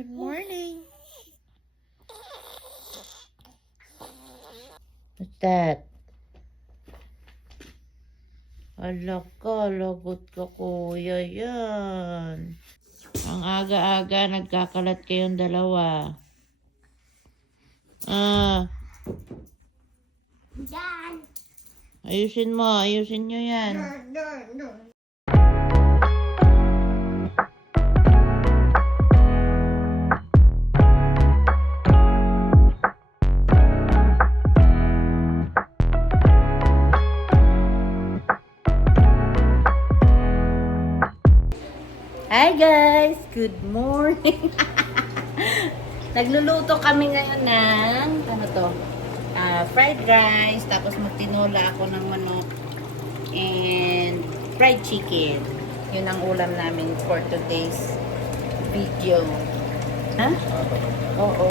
Good morning. What's that? Ala ka, lagot ka kuya yan. Ang aga-aga, nagkakalat kayong dalawa. Yan. Ayusin mo, ayusin nyo yan. No. Hi guys! Good morning! Nagluluto kami ngayon ng fried rice, tapos magtinola ako ng manok and fried chicken. Yun ang ulam namin for today's video. Ha? Oo.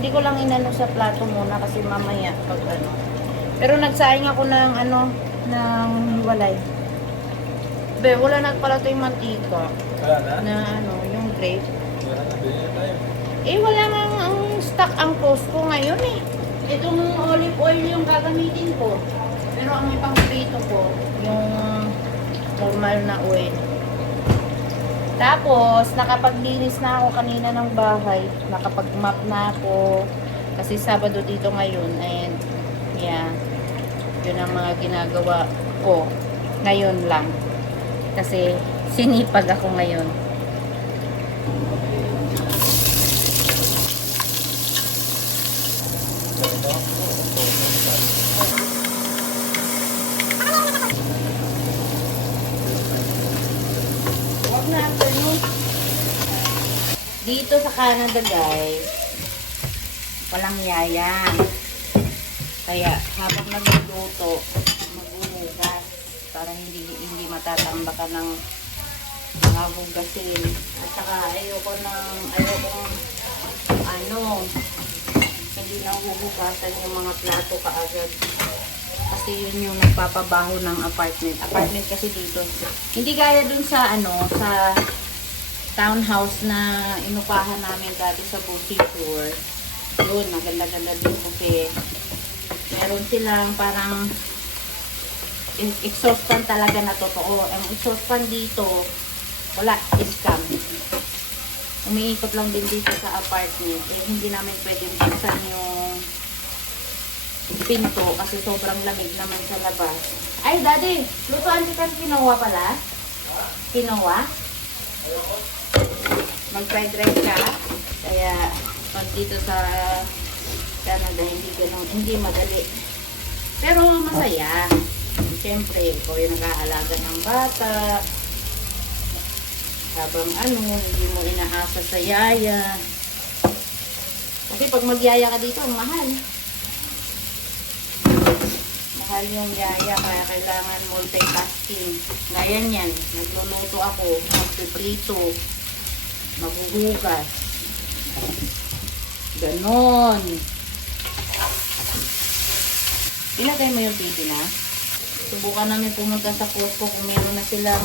Hindi ko lang inano sa plato muna kasi mamaya pag ano. Pero nagsaing ako ng ng hiwalay. Be, wala nagpalato yung mantika. Wala na? Na yung grape. Wala na, bilhin na tayo. Wala nga ang stock ang Costco ngayon eh. Itong olive oil yung gagamitin ko. Pero ang may pang-prito ko, yung normal na oil. Tapos, nakapaglinis na ako kanina ng bahay. Nakapag-map na ako. Kasi Sabado dito ngayon. And, yeah. Yun ang mga ginagawa ko. Ngayon lang. Kasi, sinipag ako ngayon. Huwag na afternoon. Dito sa Canada guys, walang yaya. Kaya habang nagluluto, maghuhugas para hindi matatambakan ng mga hugasin. At saka ayokong hindi nang huhugasan yung mga plato kaagad. Kasi yun yung nagpapabaho ng apartment. Apartment kasi dito. Hindi gaya dun sa sa townhouse na inupahan namin dati sa Bukidnon. Yun, maganda-ganda din kasi meron silang parang exhaust fan talaga na totoo. Ang exhaust fan dito, wala, scam. Umiikot lang din dito sa apartment. Hindi namin pwedeng buksan yung pinto kasi sobrang lamig naman sa labas. Ay, Daddy, lutuan kita ng quinoa pala? Quinoa? Mag-fried rice ka? Kaya, pag dito sa Canada, hindi madali. Pero masaya. Siyempre, ikaw yung nag-aalaga ng bata. Habang hindi mo inaasa sa yaya. Kasi pag magyaya ka dito, ang mahal. Mahal yung yaya, kaya kailangan multitasking. Gaya niyan, nagluluto ako, magpiprito, maghuhugas. Ganon. Ilagay mo yung pipi na. Subukan namin pumunta sa Costco kung meron na silang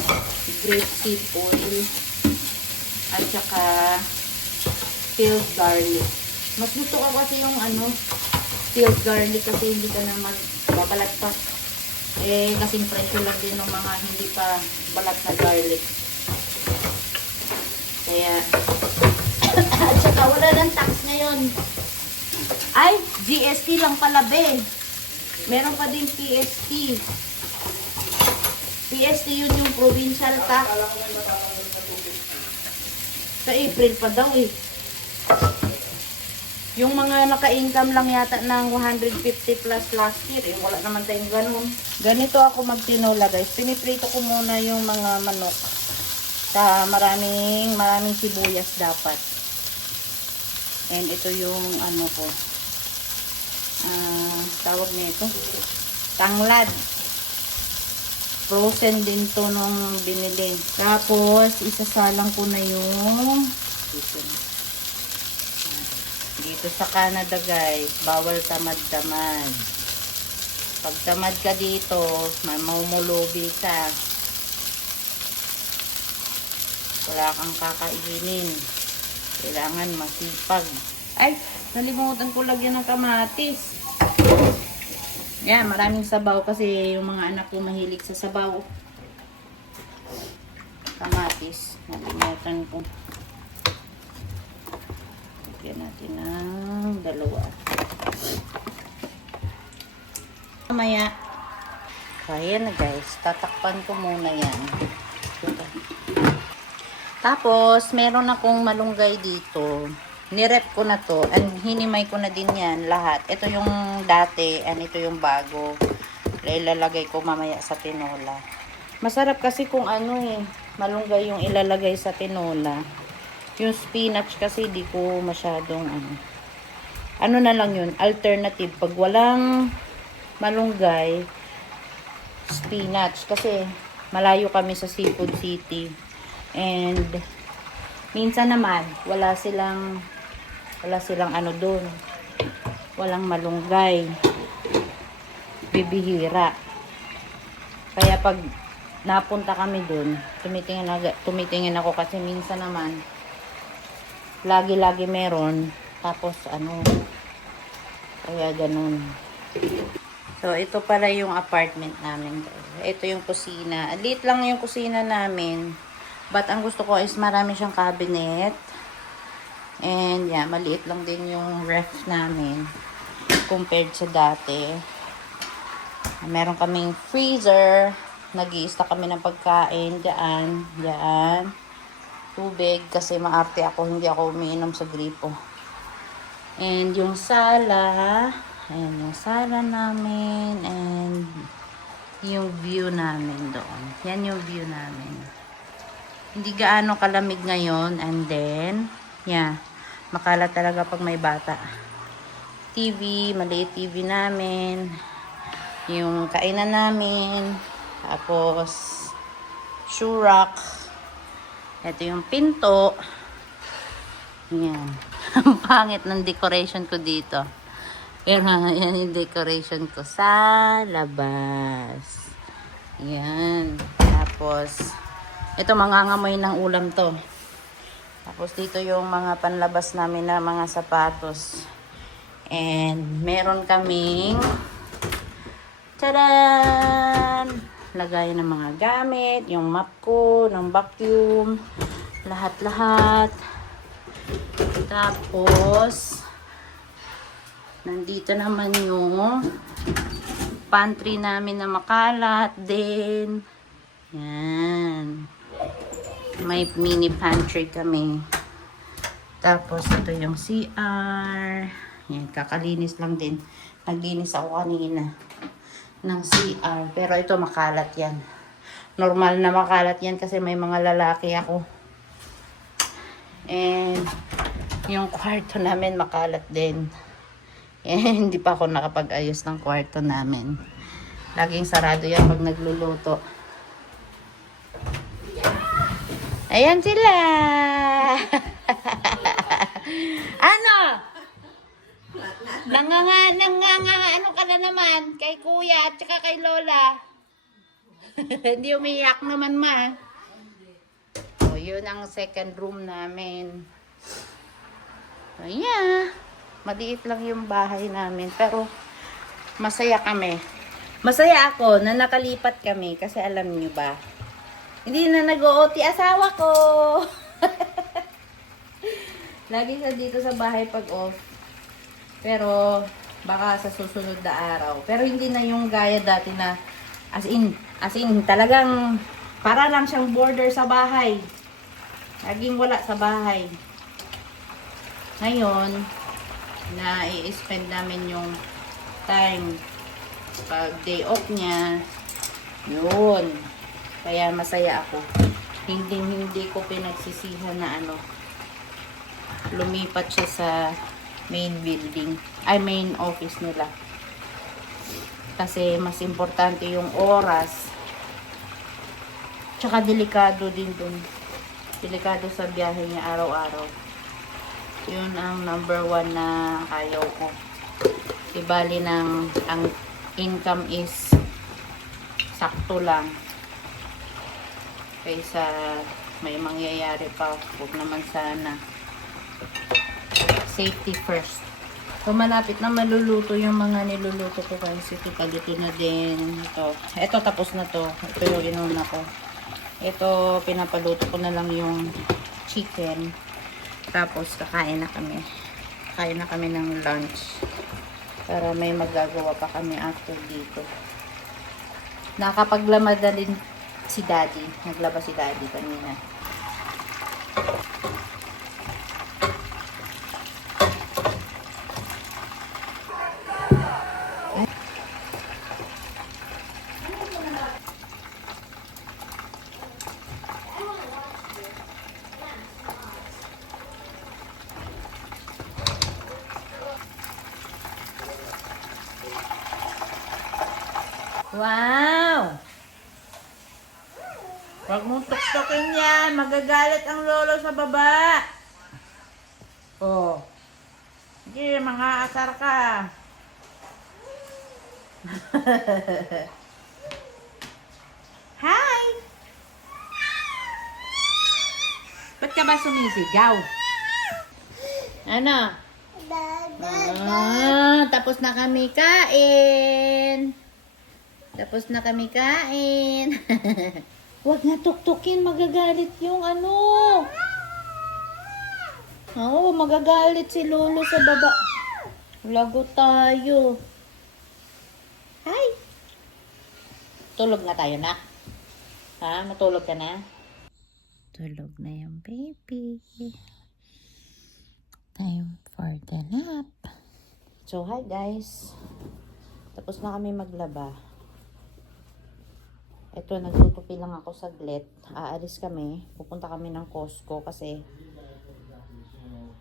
grapeseed oil at saka peeled garlic. Mas gusto ko kasi yung peeled garlic kasi hindi ka na magbabalat pa. Kasing presyo lang din ng mga hindi pa balat na garlic. Kaya at saka wala ng tax ngayon. Ay, GST lang pala be. Meron pa din PST. PST yun yung provincial tax. Sa April pa daw eh. Yung mga naka-income lang yata ng 150 plus last year eh. Wala naman tayong ganun. Ganito ako magtinola guys. Piniprito ko muna yung mga manok. Sa maraming sibuyas dapat. And ito yung ko. Tawag nito. Tanglad. Frozen din to nung binili. Tapos, isasalang ko na yung dito sa Canada guys, bawal tamad-tamad. Pag tamad ka dito, mamumulubi ka. Wala kang kakainin. Kailangan masipag. Ay, nalimutan ko lagyan ng kamatis. Yan, maraming sabaw kasi yung mga anak ko mahilig sa sabaw. Kamatis. Nalimutan ko. Lagyan natin ng 2. Mamaya. Kaya na guys. Tatakpan ko muna yan. Tapos, meron akong malunggay dito. Nirep ko na to. And hinimay ko na din yan lahat. Ito yung dati. And ito yung bago. Ilalagay ko mamaya sa tinola. Masarap kasi kung ano malunggay yung ilalagay sa tinola. Yung spinach kasi di ko masyadong ano na lang yun. Alternative. Pag walang malunggay, spinach. Kasi malayo kami sa Seafood City. And minsan naman wala silang ano doon, walang malunggay, bibihira. Kaya pag napunta kami doon, tumitingin ako kasi minsan naman lagi meron, tapos kaya ganun. So ito pala yung apartment namin. Ito yung kusina. Liit lang yung kusina namin, but ang gusto ko is marami siyang cabinet. And yeah, maliit lang din yung ref namin compared sa dati. Meron kaming freezer. Nag-i-stock kami ng pagkain. Diyan. Tubig kasi maarte ako. Hindi ako umiinom sa gripo. And yung sala. Ayan yung sala namin. And yung view namin doon. Yan yung view namin. Hindi gaano kalamig ngayon. And then, yeah. Makalat talaga pag may bata. TV, maliit TV namin. Yung kainan namin. Tapos, shoe rack. Ito yung pinto. Yan. Ang pangit ng decoration ko dito. Yan yung decoration ko sa labas. Yan. Tapos, ito mangangamoy ng ulam to. Tapos dito yung mga panlabas namin na mga sapatos. And meron kaming tadan! Lagay ng mga gamit, yung map ko, ng vacuum, lahat-lahat. Tapos nandito naman yung pantry namin na makalat din. Yan. May mini pantry kami. Tapos, ito yung CR. Yan, kakalinis lang din. Naglinis ako kanina ng CR. Pero ito, makalat yan. Normal na makalat yan kasi may mga lalaki ako. And, yung kwarto namin makalat din. And, hindi pa ako nakapag-ayos ng kwarto namin. Laging sarado yan pag nagluluto. Ayan sila. Ano? Ano ka na naman kay kuya at saka kay lola. Hindi umiyak naman ma. So, yun ang second room namin. So, yeah. Maliit lang yung bahay namin. Pero, masaya kami. Masaya ako na nakalipat kami. Kasi alam niyo ba, hindi na nag-OT asawa ko. Lagi sa dito sa bahay pag off. Pero baka sa susunod na araw. Pero hindi na yung gaya dati na as in talagang para lang siyang border sa bahay. Laging wala sa bahay. Ngayon, na i-spend namin yung time pag day off niya. Yun. Kaya masaya ako. Hindi ko pinagsisihan na lumipat siya sa main building. Ay, main office nila. Kasi mas importante yung oras. Tsaka delikado din dun. Delikado sa biyahe niya araw-araw. Yun ang number 1 na ayaw ko. Ibali ang income is sakto lang. Kaysa may mangyayari pa, huwag naman sana. Safety first. So, malapit na maluluto yung mga niluluto ko guys. Ito, paluto na din. Ito, tapos na to. Ito yung inuna ko. Ito, pinapaluto ko na lang yung chicken. Tapos, kakain na kami. Kain na kami ng lunch. Para may magagawa pa kami after dito. Nakapaglama na din si Daddy. Naglaba si Daddy kanina. Wow! Huwag mong tuktukin yan. Magagalit ang lolo sa baba. Oh. Sige, mga asar ka. Hi! Ba't ka ba sumisigaw? Ano? Tapos na kami kain. Tapos na kami kain. Huwag na tuktukin, magagalit yung ano. Oo, magagalit si Lolo sa baba. Lago tayo. Hi. Tulog na tayo na. Ha? Matulog ka na? Tulog na yung baby. Time for the nap. So, hi guys. Tapos na kami maglaba. Ito, nagtutupi lang ako saglit. Aalis kami. Pupunta kami ng Costco kasi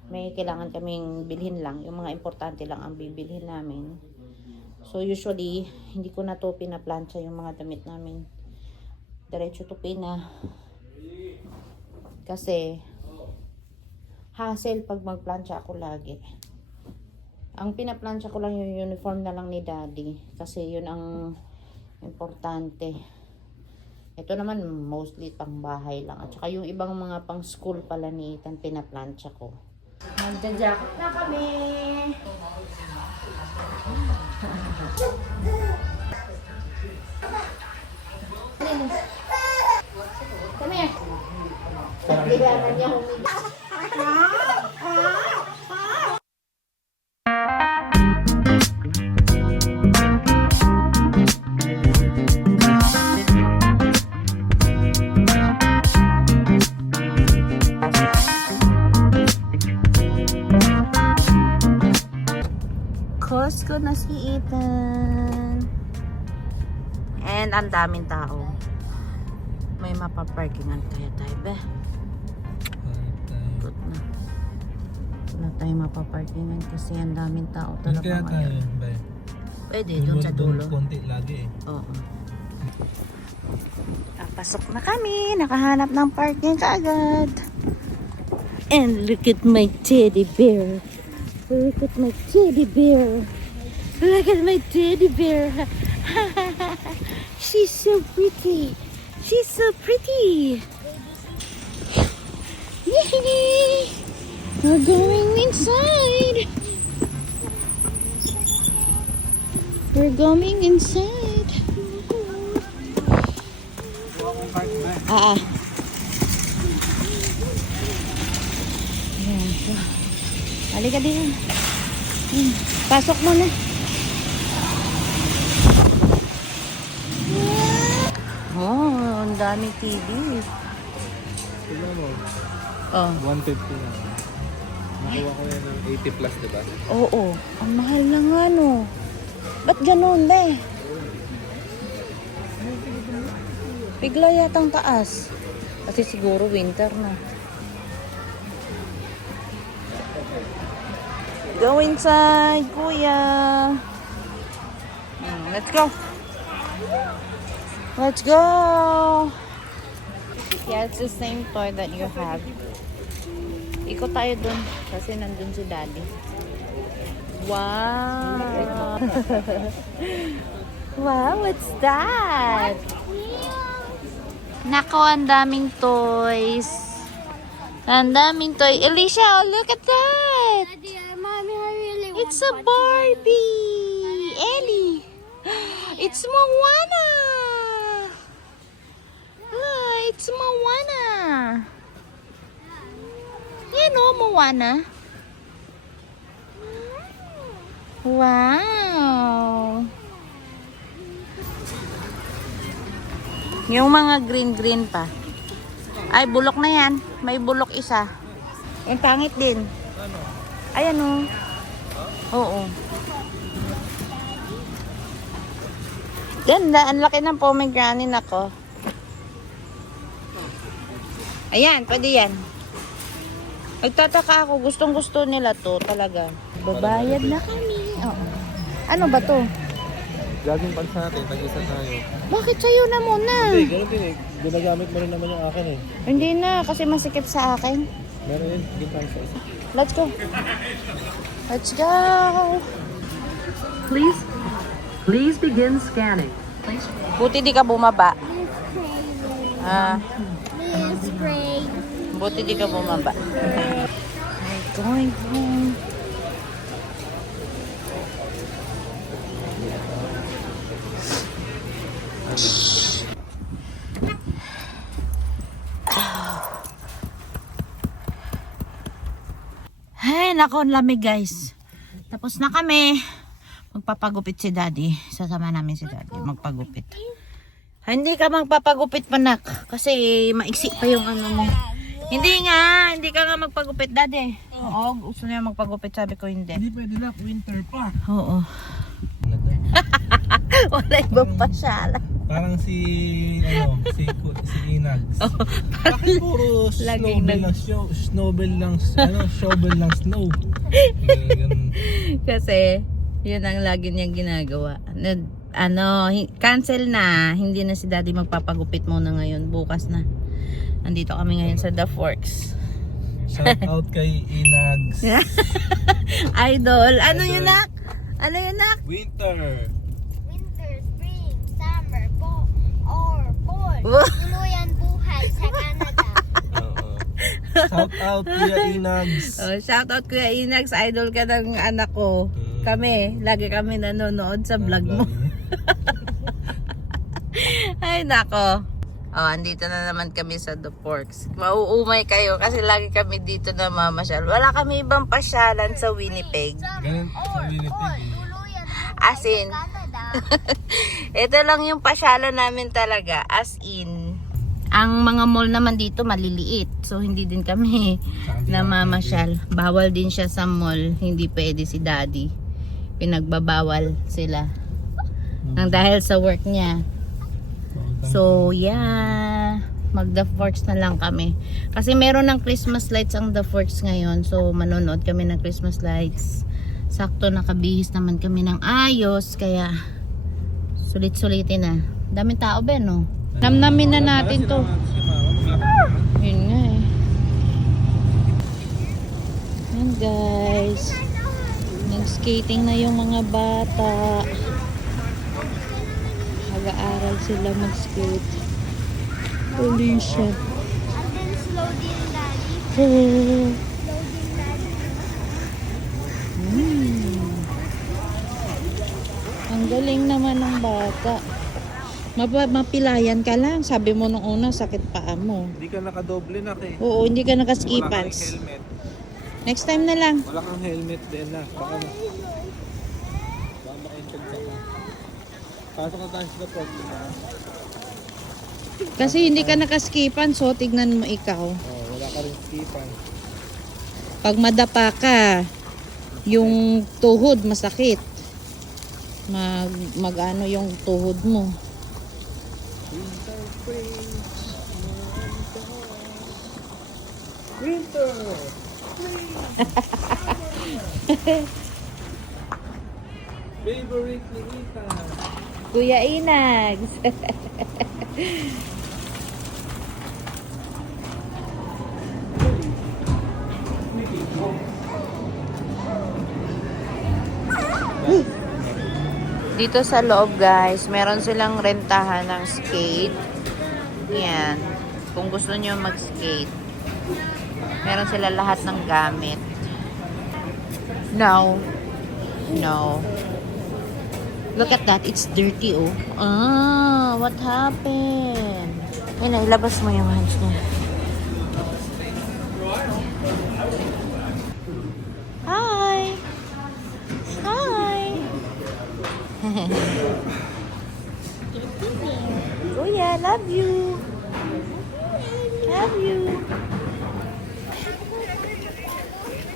may kailangan kaming bilhin lang. Yung mga importante lang ang bibilhin namin. So, usually, hindi ko na to pinaplansya yung mga damit namin. Diretso tupi na. Kasi, hassle pag magplansya ako lagi. Ang pinaplansya ko lang yung uniform na lang ni Daddy. Kasi yun ang importante. Ito naman mostly pang bahay lang. At saka yung ibang mga pang school pala ni Ethan pinaplansya ko. Magja-jacket na kami! Come here! Kailangan niya humiga. Costco na si Ethan. And ang daming tao. May mapaparkingan kaya tayo ba? Good na. Wala tayo mapaparkingan kasi ang daming tao talaga kaya tayo, ngayon. bay. Pwede, doon sa dulo. Konti lagi eh. Oo. Pasok na kami. Nakahanap ng parking kaagad. And look at my teddy bear. Look at my teddy bear. Look at my teddy bear. She's so pretty. She's so pretty. Yay! We're going inside. We're going inside. Ah. Ayan. So, halika din. Pasok muna. Oh, ang daming TV. Tignan mo. Oh. 150 na. Nakuha ko yan ng 80 plus, diba? Oo. Ang mahal na nga, no. Ba't ganun, be? Bigla yatang taas. Kasi siguro winter na. Go inside, kuya. Let's go. Let's go. Yeah, it's the same toy that you have. Ikot tayo dun kasi nandun si Daddy. Wow. Wow, what's that? Nako, ang daming toys. Ang daming toy. Alicia, oh, look at that. It's a Barbie! Ellie! It's Moana! Ah, it's Moana! Yan o, Moana. Wow! Yung mga green-green pa. Ay, bulok na yan. May bulok isa. Yung pangit din. Ayan o. Oo. Ganda. Ang laki ng pomegranate ako. Ayan, pwede yan. Nagtataka ako. Gustong gusto nila to talaga. Babayad na kami. Oo. Ano ba to? Gagawin pa sa natin, tag-isa tayo. Bakit sa'yo na muna? Hindi, ganun din eh. Ginagamit mo rin naman yung akin eh. Hindi na, kasi masikip sa akin. Meron yun, din pa sa isa. Let's go. Let's go. Please begin scanning. Buti di ka bumaba. Ah, Spray. buti di ka bumaba. I'm going home. Ay, nako, ang lamig guys. Tapos na kami. Magpapagupit si daddy. Sasama namin si daddy magpagupit. Ay, hindi ka magpapagupit panak. Kasi maiksi pa yung ano mo. Hindi nga, hindi ka nga magpagupit daddy. Oo, gusto niya magpagupit. Sabi ko hindi. Hindi pwede na, winter pa. Oo. Wala ibang pasyala. Parang si Inags. Bakit puro Laging snowbell lang, shovel lang snow. Ganun. Kasi, yun ang lagi niyang ginagawa. Cancel na. Hindi na si daddy magpapagupit muna ngayon. Bukas na. Nandito kami ngayon sa The Forks. Shout out kay Inags. Idol. Ano yun, nak? Ano yun, nak? Winter. Winter, spring, summer, or fall. Wow. Tuluyan buhay sa Canada. Oo. Shout out Kuya Inags. Oh, shout out Kuya Inags. Idol ka ng anak ko. Kami. Lagi kami nanonood sa vlog mo. Ay, nako. Oh, andito na naman kami sa The Forks. Mauumay kayo kasi lagi kami dito na mamasyal. Wala kami ibang pasyalan sa Winnipeg. Ganun sa Winnipeg eh. Tuluyan As in, Canada. ito lang yung pasyalan namin talaga. As in, ang mga mall naman dito maliliit. So, hindi din kami namamasyal. Bawal din siya sa mall. Hindi pwede si daddy. Pinagbabawal sila. Nang dahil sa work niya. So, yeah. Mag-The Forks na lang kami. Kasi meron ng Christmas lights ang The Forks ngayon. So, manonood kami ng Christmas lights. Sakto nakabihis naman kami ng ayos. Kaya, sulit-sulitin na. Daming tao ba, no? Namnamin na natin to. Yun nga eh. Yan guys. Nag-skating na yung mga bata. Mag-aaral sila mag-skate. Alicia. And then slow din, Daddy. Oh. Slow din, Daddy. Ang galing naman ng bata. Mapilayan ka lang. Sabi mo nung una, sakit paa mo. Hindi ka nakadoble na kay. Oo, hindi ka Wala naka-ski kang pants. helmet. Next time na lang. Wala kang helmet din na. Baka ma-entog ka pa. Pasok na tayo sa port. Kasi hindi ka naka-ski pants, so tignan mo ikaw. Oh, wala ka rin skipan. Pag madapa ka, yung tuhod masakit. Mag-ano yung tuhod mo. Winter, spring, winter. Favorite ni Ita. Kuya Inags. Dito sa loob guys, meron silang rentahan ng skate. Yan. Kung gusto nyo mag-skate. Meron sila lahat ng gamit. Now, No. Look at that. It's dirty, oh. Ah, what happened? Ayun, ilabas mo yung hands niya. Hi! Hi! Kuya, love you! Love you!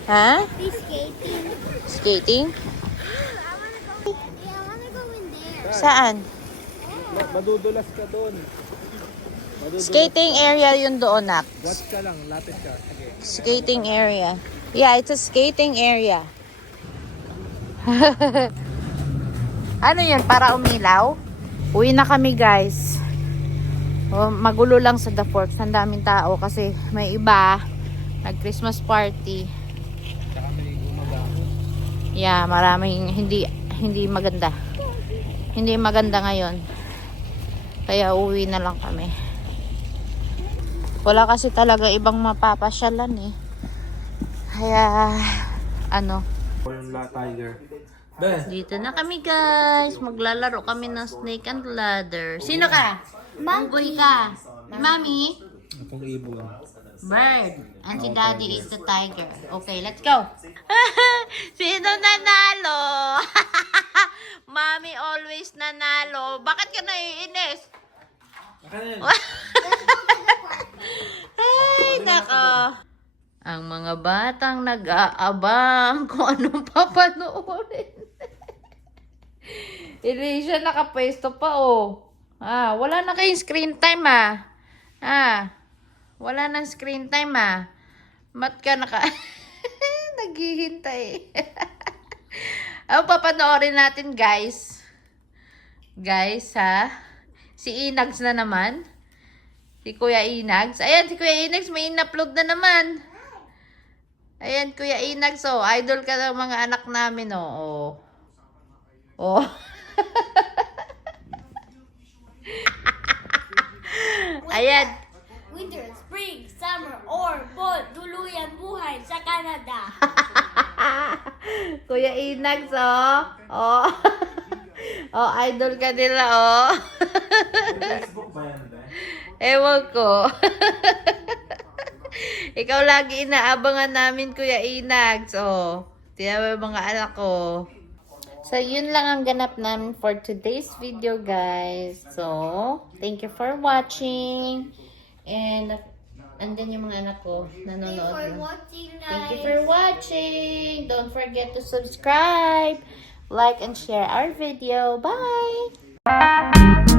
Ha? He's skating. Skating? I wanna go in there. Saan? Madudulas ka doon. Skating area yun doon, Nak. Watch ka lang, lapit ka. Sige. Skating area. Yeah, it's a skating area. Ano yan? Para umilaw? Uwi na kami, guys. Oh, magulo lang sa The Forks. Ang daming tao kasi may iba nag-Christmas party. Tsaka may gumagamit. Yeah, maraming hindi maganda. Hindi maganda ngayon. Kaya uwi na lang kami. Wala kasi talaga ibang mapapasyalan eh. Kaya ano, Yung tiger. Be, dito na kami guys. Maglalaro kami ng snake and ladder. Sino ka? Unggoy ka. Mami? akong ibon. Bird. And si Daddy is the tiger. Okay, let's go. Sino nanalo? Mami always nanalo. Bakit ka naiinis? Ay, nako. Ang mga batang nag-aabang kung anong papanoorin. Elisha, nakapwesto pa, oh. Ah, wala na kayong screen time, ah. Ah, wala nang screen time, ah. Mat ka naka... Naghihintay. Ano papanoorin natin, guys? Guys, ha? Si Inags na naman. Si Kuya Inags. Ayan, si Kuya Inags may in-upload na naman. Ayan, Kuya Inags, oh. Idol ka ng mga anak namin, oh. Oh. Oh. Ayan. Winter, spring, summer, or fall, tuluyan buhay sa Canada. Kuya Inags, oh. Oh. Oh, idol ka nila, oh. Facebook ba yan, be? Ewan ko. Ikaw lagi inaabangan namin, Kuya Inags, oh. Tiyan mo yung mga anak ko. So, yun lang ang ganap namin for today's video, guys. So, thank you for watching. And then yung mga anak ko nanonood. For na. watching, guys. Thank you for watching. Don't forget to subscribe, like, and share our video. Bye!